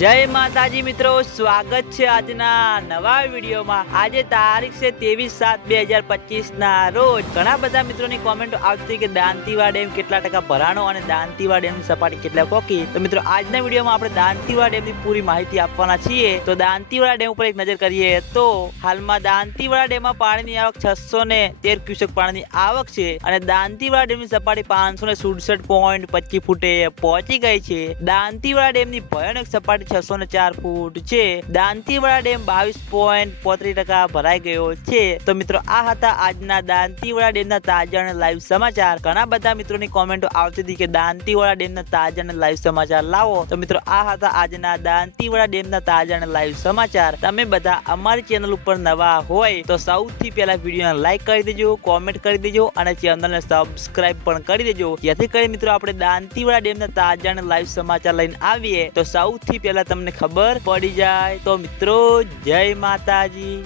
जय माताजी मित्रों, स्वागत है આજના નવા વિડીયોમાં। આજે તારીખ છે 23/7/2025 ના રોજ ઘણા બધા મિત્રોની કોમેન્ટો આવતી કે દાંતીવાડા ડેમ કેટલા ટકા ભરાણો અને દાંતીવાડા ડેમની સપાટી કેટલા પોકી। તો મિત્રો આજના વિડીયોમાં આપણે દાંતીવાડા ડેમની પૂરી માહિતી આપવાના છીએ। તો દાંતીવાડા ડેમ ઉપર એક નજર કરીએ તો હાલમાં દાંતીવાડા ડેમમાં પાણીની આવક 613 ક્યુસેક પાણીની આવક છે અને દાંતીવાડા ડેમની સપાટી 567.25 ફૂટે પહોંચી ગઈ છે। દાંતીવાડા ડેમની ભયાનક સપાટી 604 ફૂટ છે। દાંતીવાડા ડેમ 22.35% ભરાઈ ગયો છે। તો મિત્રો આ હતા આજના દાંતીવાડા ડેમના તાજા અને લાઈવ સમાચાર। ઘણા બધા મિત્રોની કોમેન્ટો આવતી હતી કે દાંતીવાડા ડેમના તાજા અને લાઈવ સમાચાર લાવો। તો મિત્રો આ હતા આજના દાંતીવાડા ડેમના તાજા અને લાઈવ સમાચાર। તમે બધા અમારી ચેનલ ઉપર નવા હોય તો સૌથી પહેલા વિડીયોને લાઈક કરી દેજો, કોમેન્ટ કરી દેજો અને ચેનલને સબસ્ક્રાઇબ પણ કરી દેજો, જેથી કરી મિત્રો આપણે દાંતીવાડા ડેમના તાજા અને લાઈવ સમાચાર લઈને આવીએ તો સૌથી પહેલા તમને ખબર પડી જાય। તો મિત્રો જય માતાજી।